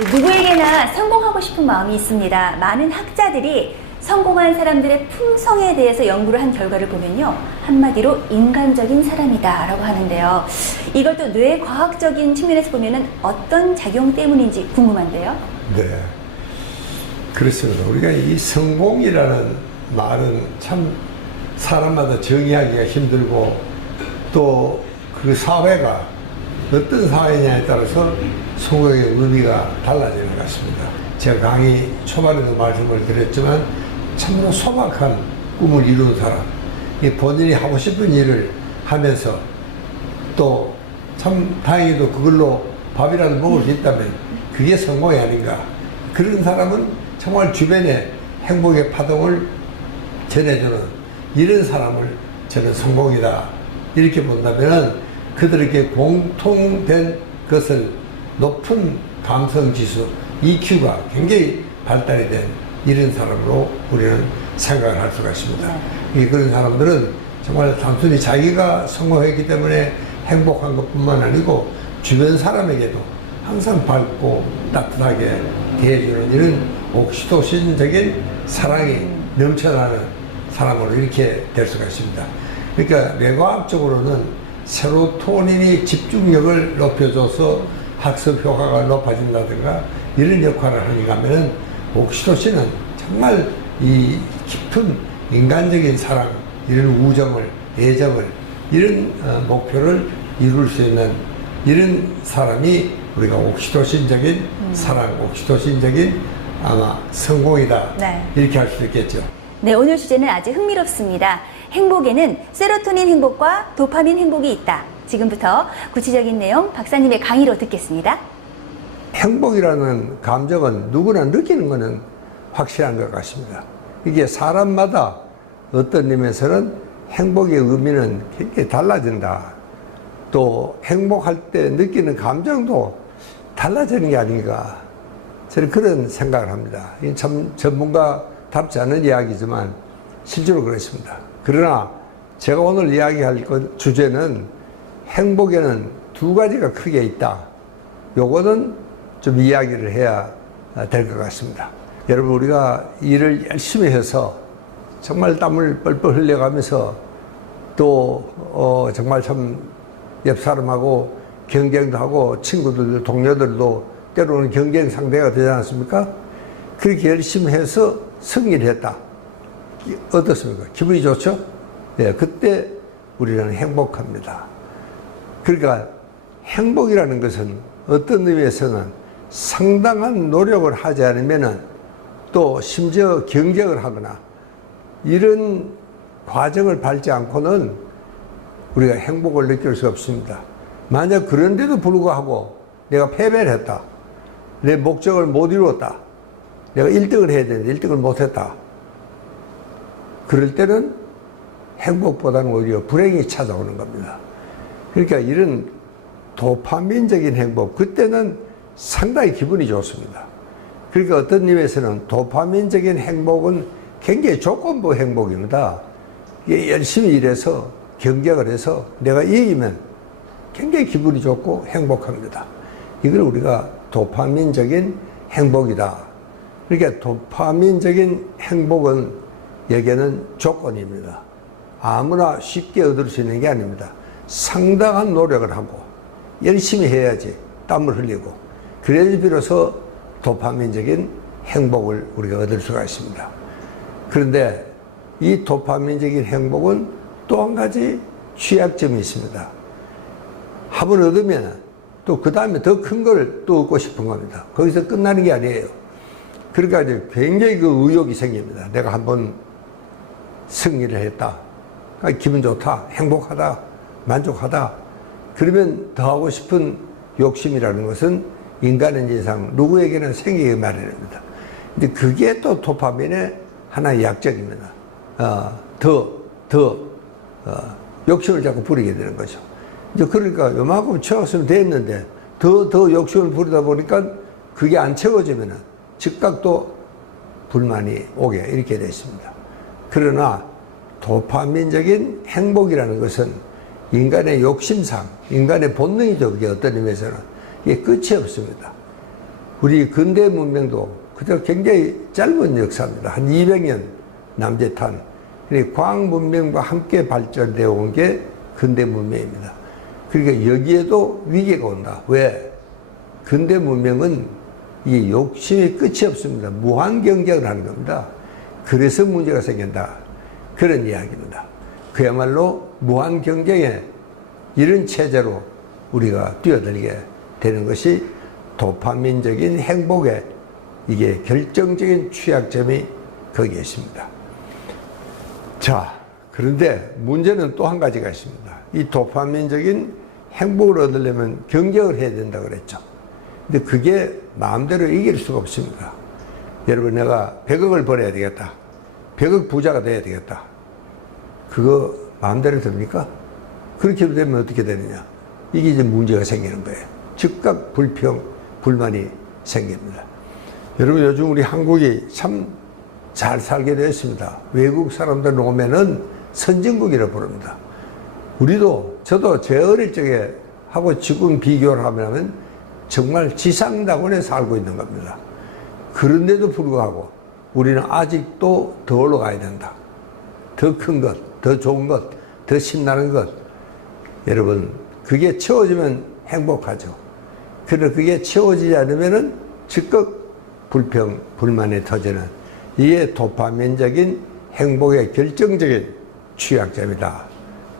누구에게나 성공하고 싶은 마음이 있습니다. 많은 학자들이 성공한 사람들의 품성에 대해서 연구를 한 결과를 보면요, 한마디로 인간적인 사람이다 라고 하는데요. 이걸 또 뇌과학적인 측면에서 보면은 어떤 작용 때문인지 궁금한데요. 네, 그렇습니다. 우리가 이 성공이라는 말은 참 사람마다 정의하기가 힘들고, 또 그 사회가 어떤 사회냐에 따라서 성공의 의미가 달라지는 것 같습니다. 제가 강의 초반에도 말씀을 드렸지만, 참으로 소박한 꿈을 이룬 사람, 본인이 하고 싶은 일을 하면서 또 참 다행히도 그걸로 밥이라도 먹을 수 있다면 그게 성공이 아닌가. 그런 사람은 정말 주변에 행복의 파동을 전해주는 이런 사람을 저는 성공이다 이렇게 본다면, 그들에게 공통된 것을 높은 감성지수 EQ가 굉장히 발달이 된 이런 사람으로 우리는 생각을 할 수가 있습니다. 그런 사람들은 정말 단순히 자기가 성공했기 때문에 행복한 것뿐만 아니고 주변 사람에게도 항상 밝고 따뜻하게 대해주는 이런 옥시토신적인 사랑이 넘쳐나는 사람으로 이렇게 될 수가 있습니다. 그러니까 뇌과학적으로는 세로토닌이 집중력을 높여줘서 학습 효과가 높아진다든가 이런 역할을 하는가 하면은, 옥시토신은 정말 이 깊은 인간적인 사랑, 이런 우정을, 애정을, 이런 목표를 이룰 수 있는 이런 사람이 우리가 옥시토신적인 사랑, 옥시토신적인 아마 성공이다. 네. 이렇게 할 수 있겠죠. 네, 오늘 주제는 아주 흥미롭습니다. 행복에는 세로토닌 행복과 도파민 행복이 있다. 지금부터 구체적인 내용 박사님의 강의로 듣겠습니다. 행복이라는 감정은 누구나 느끼는 것은 확실한 것 같습니다. 이게 사람마다 어떤 점에서는 행복의 의미는 굉장히 달라진다. 또 행복할 때 느끼는 감정도 달라지는 게 아닌가. 저는 그런 생각을 합니다. 이게 참 전문가답지 않은 이야기지만 실제로 그렇습니다. 그러나 제가 오늘 이야기할 주제는 행복에는 두 가지가 크게 있다. 요거는 좀 이야기를 해야 될 것 같습니다. 여러분, 우리가 일을 열심히 해서 정말 땀을 뻘뻘 흘려가면서 또 정말 참 옆 사람하고 경쟁도 하고 친구들도 동료들도 때로는 경쟁 상대가 되지 않습니까? 그렇게 열심히 해서 승리를 했다. 어떻습니까? 기분이 좋죠? 예, 그때 우리는 행복합니다. 그러니까 행복이라는 것은 어떤 의미에서는 상당한 노력을 하지 않으면은, 또 심지어 경쟁을 하거나 이런 과정을 밟지 않고는 우리가 행복을 느낄 수 없습니다. 만약 그런데도 불구하고 내가 패배를 했다, 내 목적을 못 이루었다, 내가 1등을 해야 되는데 1등을 못했다, 그럴 때는 행복보다는 오히려 불행이 찾아오는 겁니다. 그러니까 이런 도파민적인 행복, 그때는 상당히 기분이 좋습니다. 그러니까 어떤 의미에서는 도파민적인 행복은 굉장히 조건부 행복입니다. 열심히 일해서 경쟁을 해서 내가 이기면 굉장히 기분이 좋고 행복합니다. 이걸 우리가 도파민적인 행복이다. 그러니까 도파민적인 행복은 여기에는 조건입니다. 아무나 쉽게 얻을 수 있는 게 아닙니다. 상당한 노력을 하고 열심히 해야지, 땀을 흘리고, 그래야지 비로소 도파민적인 행복을 우리가 얻을 수가 있습니다. 그런데 이 도파민적인 행복은 또 한 가지 취약점이 있습니다. 한번 얻으면 또 그 다음에 더 큰 걸 또 얻고 싶은 겁니다. 거기서 끝나는 게 아니에요. 그러니까 이제 굉장히 그 의욕이 생깁니다. 내가 한번 승리를 했다, 그러니까 기분 좋다, 행복하다, 만족하다. 그러면 더 하고 싶은 욕심이라는 것은 인간의 인상 누구에게나 생기기 마련입니다. 근데 그게 또 도파민의 하나의 약점입니다. 욕심을 자꾸 부리게 되는 거죠. 이제 그러니까 요만큼 채웠으면 됐는데 더 욕심을 부리다 보니까 그게 안 채워지면은 즉각 또 불만이 오게 이렇게 되어 있습니다. 그러나 도파민적인 행복이라는 것은 인간의 욕심상, 인간의 본능이죠. 그게 어떤 의미에서는 이게 끝이 없습니다. 우리 근대 문명도 그저 굉장히 짧은 역사입니다. 한 200년 남짓한 과학 문명과 함께 발전되어 온 게 근대 문명입니다. 그러니까 여기에도 위기가 온다. 왜? 근대 문명은 이 욕심이 끝이 없습니다. 무한 경쟁을 하는 겁니다. 그래서 문제가 생긴다. 그런 이야기입니다. 그야말로 무한 경쟁에 이런 체제로 우리가 뛰어들게 되는 것이 도파민적인 행복의 이게 결정적인 취약점이 거기에 있습니다. 자, 그런데 문제는 또 한 가지가 있습니다. 이 도파민적인 행복을 얻으려면 경쟁을 해야 된다고 그랬죠. 근데 그게 마음대로 이길 수가 없습니다. 여러분, 내가 100억을 벌어야 되겠다. 100억 부자가 돼야 되겠다. 그거 마음대로 됩니까? 그렇게 되면 어떻게 되느냐? 이게 이제 문제가 생기는 거예요. 즉각 불만이 생깁니다. 여러분, 요즘 우리 한국이 참 잘 살게 되었습니다. 외국 사람들 오면은 선진국이라 부릅니다. 저도 제 어릴 적에 하고 지금 비교를 하면 정말 지상낙원에 살고 있는 겁니다. 그런데도 불구하고 우리는 아직도 더 올라가야 된다. 더 큰 것, 더 좋은 것, 더 신나는 것. 여러분, 그게 채워지면 행복하죠. 그런데 그게 채워지지 않으면은 즉각 불만이 터지는 이게 도파민적인 행복의 결정적인 취약점이다.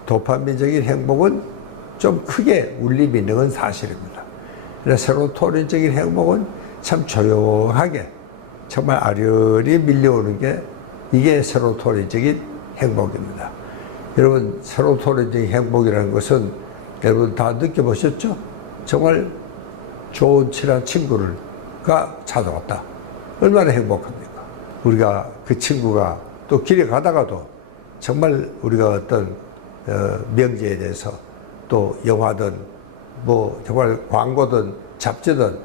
도파민적인 행복은 좀 크게 울림이 있는 건 사실입니다. 그래서 세로토닌적인 행복은 참 조용하게 정말 아련히 밀려오는 게 이게 세로토닌적인 행복입니다. 여러분, 세로토닌적인 행복이라는 것은 여러분 다 느껴보셨죠? 정말 좋은 친한 친구가 찾아왔다. 얼마나 행복합니까? 우리가 그 친구가 또 길에 가다가도 정말 우리가 어떤 명제에 대해서 또 영화든 뭐 정말 광고든 잡지든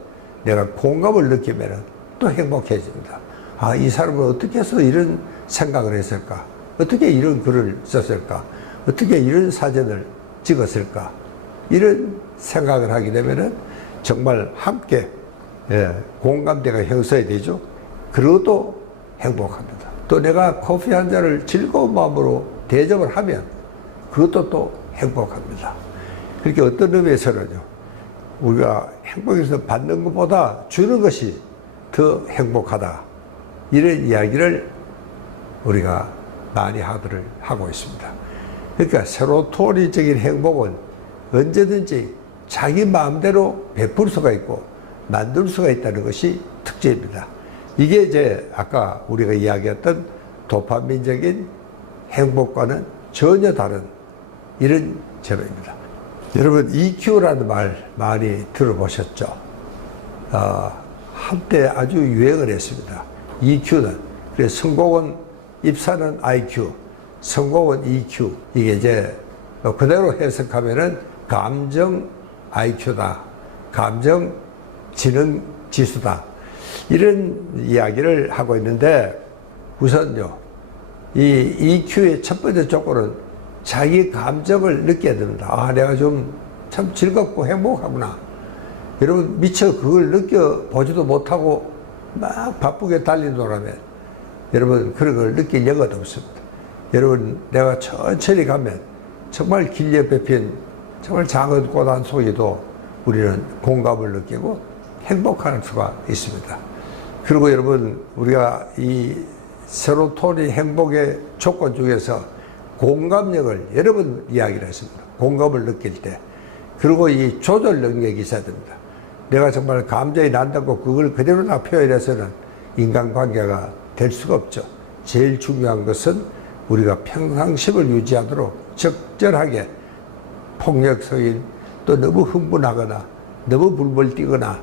내가 공감을 느끼면 또 행복해집니다. 아, 이 사람은 어떻게 해서 이런 생각을 했을까? 어떻게 이런 글을 썼을까? 어떻게 이런 사진을 찍었을까? 이런 생각을 하게 되면은 정말 함께 공감대가 형성이 되죠. 그것도 행복합니다. 또 내가 커피 한 잔을 즐거운 마음으로 대접을 하면 그것도 또 행복합니다. 그렇게 어떤 의미에서는요, 우리가 행복에서 받는 것보다 주는 것이 더 행복하다. 이런 이야기를 우리가 많이 하고 있습니다. 그러니까 세로토닌적인 행복은 언제든지 자기 마음대로 베풀 수가 있고 만들 수가 있다는 것이 특징입니다. 이게 이제 아까 우리가 이야기했던 도파민적인 행복과는 전혀 다른 이런 점입니다. 여러분, EQ라는 말 많이 들어보셨죠? 한때 아주 유행을 했습니다. EQ는, 그래서 성공은, 입사는 IQ, 성공은 EQ. 이게 이제 그대로 해석하면은 감정 IQ다. 감정 지능 지수다. 이런 이야기를 하고 있는데, 우선요, 이 EQ의 첫 번째 조건은 자기 감정을 느껴야 됩니다. 아, 내가 좀 참 즐겁고 행복하구나. 여러분, 미처 그걸 느껴보지도 못하고 막 바쁘게 달리노라면 여러분, 그런 걸 느낄 여가도 없습니다. 여러분, 내가 천천히 가면 정말 길 옆에 핀 정말 작은 꽃 한 송이도 우리는 공감을 느끼고 행복할 수가 있습니다. 그리고 여러분, 우리가 이 세로토닌 행복의 조건 중에서 공감력을 여러 번 이야기를 했습니다. 공감을 느낄 때. 그리고 이 조절 능력이 있어야 됩니다. 내가 정말 감정이 난다고 그걸 그대로 다 표현해서는 인간관계가 될 수가 없죠. 제일 중요한 것은 우리가 평상심을 유지하도록 적절하게 폭력성인 또 너무 흥분하거나 너무 불벌 뛰거나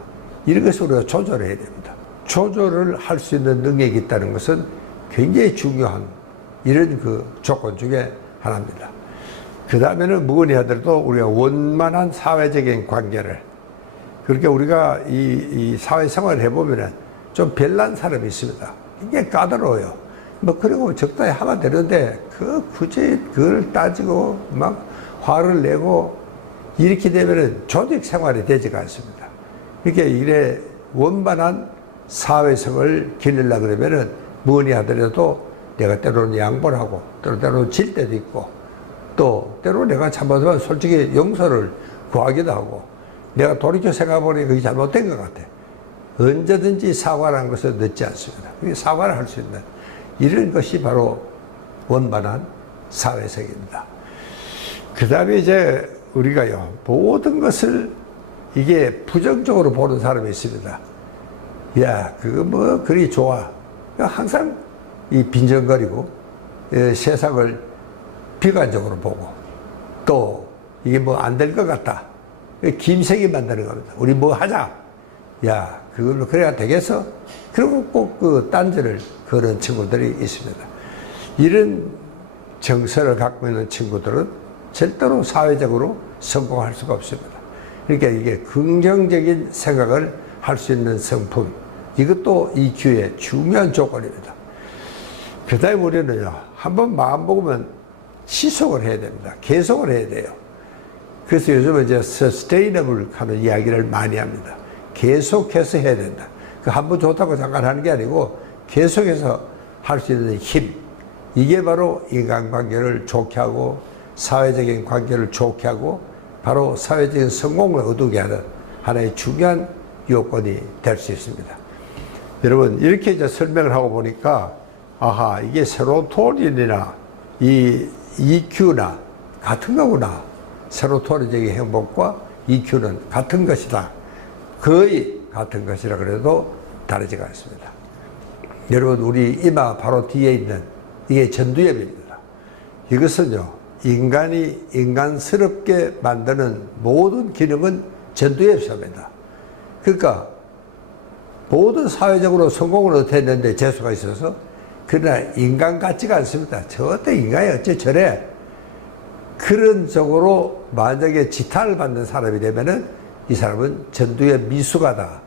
이런 것을 우리가 조절해야 됩니다. 조절을 할 수 있는 능력이 있다는 것은 굉장히 중요한 이런 그 조건 중에 하나입니다. 그 다음에는 뭐니 하더라도 우리가 원만한 사회적인 관계를, 그렇게 우리가 이 사회생활을 해보면은 좀 별난 사람이 있습니다. 굉장히 까다로워요. 뭐 그리고 적당히 하면 되는데 굳이 그걸 따지고 막 화를 내고 이렇게 되면은 조직 생활이 되지가 않습니다. 이렇게 일에 원만한 사회성을 기르려고 그러면은 뭐니 하더라도 내가 때로는 양보를 하고 때로는 질 때도 있고 또 때로 내가 잘못하면 솔직히 용서를 구하기도 하고 내가 돌이켜 생각해보니 그게 잘못된 것 같아. 언제든지 사과라는 것은 늦지 않습니다. 그게 사과를 할 수 있는 이런 것이 바로 원만한 사회성입니다. 그 다음에 이제 우리가요, 모든 것을 이게 부정적으로 보는 사람이 있습니다. 야, 그거 뭐 그리 좋아. 항상 이 빈정거리고 세상을 비관적으로 보고 또 이게 뭐 안 될 것 같다. 김색이 만드는 겁니다. 우리 뭐 하자. 야, 그걸로 그래야 되겠어? 그리고 꼭 그 딴지를 거는 친구들이 있습니다. 이런 정서를 갖고 있는 친구들은 절대로 사회적으로 성공할 수가 없습니다. 그러니까 이게 긍정적인 생각을 할 수 있는 성품, 이것도 EQ의 중요한 조건입니다. 그 다음에 우리는요, 한번 마음 먹으면 지속을 해야 됩니다. 계속을 해야 돼요. 그래서 요즘은 이제 서스테이너블 하는 이야기를 많이 합니다. 계속해서 해야 된다. 그 한 번 좋다고 잠깐 하는 게 아니고 계속해서 할 수 있는 힘, 이게 바로 인간관계를 좋게 하고 사회적인 관계를 좋게 하고 바로 사회적인 성공을 얻게 하는 하나의 중요한 요건이 될 수 있습니다. 여러분, 이렇게 이제 설명을 하고 보니까 아하, 이게 세로토닌이나 이 EQ나 같은 거구나. 세로토닌적인 행복과 EQ는 같은 것이다. 거의 같은 것이라 그래도 다르지가 않습니다. 여러분, 우리 이마 바로 뒤에 있는 이게 전두엽입니다. 이것은요, 인간이 인간스럽게 만드는 모든 기능은 전두엽입니다. 그러니까 모든 사회적으로 성공을 얻었는데 재수가 있어서 그러나 인간 같지가 않습니다. 저때 인간이 어째 저래? 그런 쪽으로 만약에 지탄을 받는 사람이 되면은 이 사람은 전두엽 미숙하다.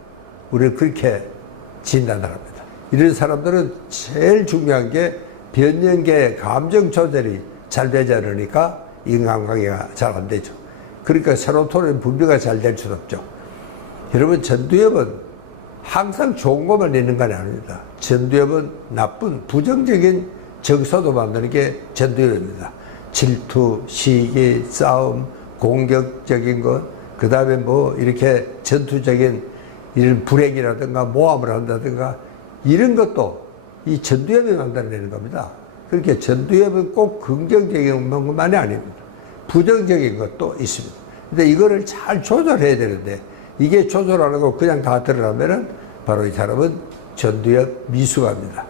우리는 그렇게 진단을 합니다. 이런 사람들은 제일 중요한 게 변연계 감정 조절이 잘 되지 않으니까 인간관계가 잘 안 되죠. 그러니까 세로토닌 분비가 잘 될 수는 없죠. 여러분, 전두엽은 항상 좋은 것만 있는 건 아닙니다. 전두엽은 나쁜 부정적인 정서도 만드는 게 전두엽입니다. 질투, 시기, 싸움, 공격적인 것, 그 다음에 뭐 이렇게 전투적인 이런 불행이라든가 모함을 한다든가 이런 것도 이 전두엽이 만들어내는 겁니다. 그렇게 전두엽은 꼭 긍정적인 것만이 아닙니다. 부정적인 것도 있습니다. 근데 이거를 잘 조절해야 되는데 이게 조절하는 거 그냥 다 들어가면은 바로 이 사람은 전두엽 미숙합니다.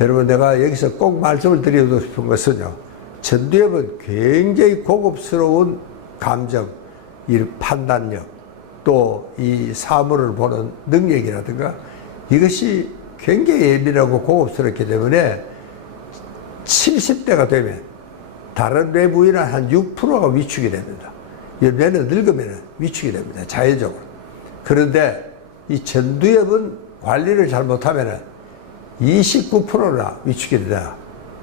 여러분, 내가 여기서 꼭 말씀을 드리고 싶은 것은요, 전두엽은 굉장히 고급스러운 감정, 이 판단력, 또 이 사물을 보는 능력이라든가 이것이 굉장히 예민하고 고급스럽기 때문에 70대가 되면 다른 뇌 부위는 한 6%가 위축이 됩니다. 뇌는 늙으면 위축이 됩니다. 자연적으로. 그런데 이 전두엽은 관리를 잘못하면 29%나 위축이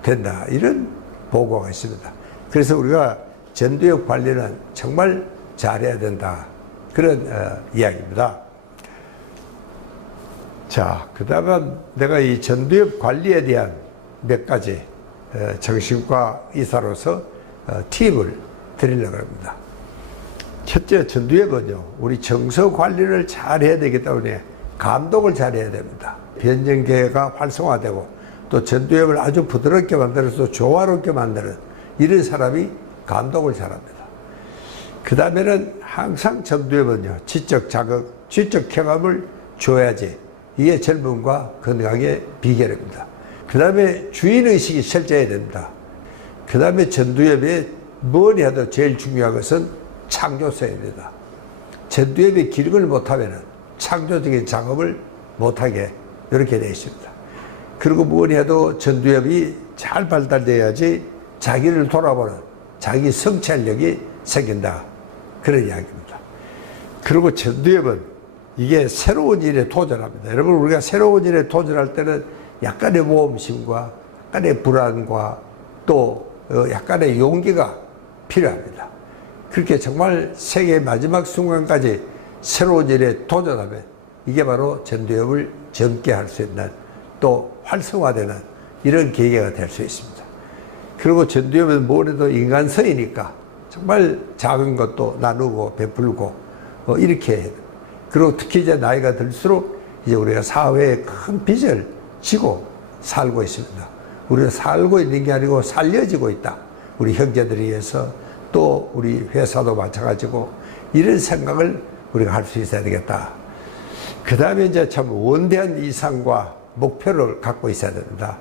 된다. 이런 보고가 있습니다. 그래서 우리가 전두엽 관리는 정말 잘해야 된다. 그런 이야기입니다. 자, 그 다음에 내가 이 전두엽 관리에 대한 몇 가지 정신과 의사로서 팁을 드리려고 합니다. 첫째, 전두엽은요, 우리 정서 관리를 잘 해야 되기 때문에 감독을 잘 해야 됩니다. 변정계가 활성화되고 또 전두엽을 아주 부드럽게 만들어서 조화롭게 만드는 이런 사람이 감독을 잘합니다. 그 다음에는 항상 전두엽은요, 지적 자극, 지적 쾌감을 줘야지 이게 젊음과 건강의 비결입니다. 그 다음에 주인의식이 철저해야 됩니다. 그 다음에 전두엽에 뭐니 해도 제일 중요한 것은 창조성입니다. 전두엽이 기능을 못하면 창조적인 작업을 못하게 이렇게 되어 있습니다. 그리고 뭐니 해도 전두엽이 잘 발달돼야지 자기를 돌아보는 자기 성찰력이 생긴다. 그런 이야기입니다. 그리고 전두엽은 이게 새로운 일에 도전합니다. 여러분, 우리가 새로운 일에 도전할 때는 약간의 모험심과 약간의 불안과 또 약간의 용기가 필요합니다. 그렇게 정말 세계의 마지막 순간까지 새로운 일에 도전하면 이게 바로 전두엽을 젊게 할 수 있는 또 활성화되는 이런 계기가 될 수 있습니다. 그리고 전두엽은 뭐래도 인간성이니까 정말 작은 것도 나누고 베풀고 이렇게 해야 돼요. 그리고 특히 이제 나이가 들수록 이제 우리가 사회에 큰 빚을 지고 살고 있습니다. 우리가 살고 있는 게 아니고 살려지고 있다. 우리 형제들에 의해서 또 우리 회사도 마찬가지고 이런 생각을 우리가 할 수 있어야 되겠다. 그 다음에 이제 참 원대한 이상과 목표를 갖고 있어야 됩니다.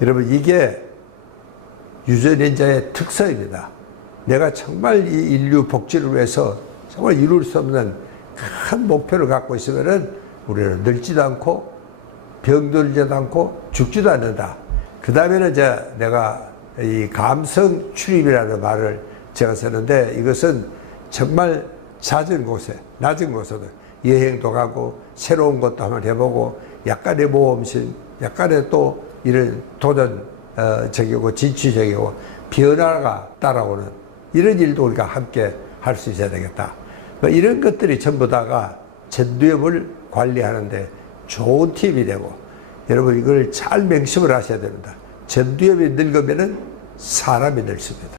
여러분 이게 유전인자의 특성입니다. 내가 정말 이 인류 복지를 위해서 정말 이룰 수 없는 큰 목표를 갖고 있으면은 우리는 늙지도 않고 병들지도 않고 죽지도 않는다. 그 다음에는 이제 내가 이 감성 출입이라는 말을 제가 쓰는데 이것은 정말 낮은 곳에도 여행도 가고 새로운 것도 한번 해보고 약간의 모험심, 약간의 또 이런 도전적이고 진취적이고 변화가 따라오는 이런 일도 우리가 함께 할 수 있어야 되겠다. 이런 것들이 전부 다가 전두엽을 관리하는데 좋은 팁이 되고 여러분 이걸 잘 명심을 하셔야 됩니다. 전두엽이 늙으면 사람이 늙습니다.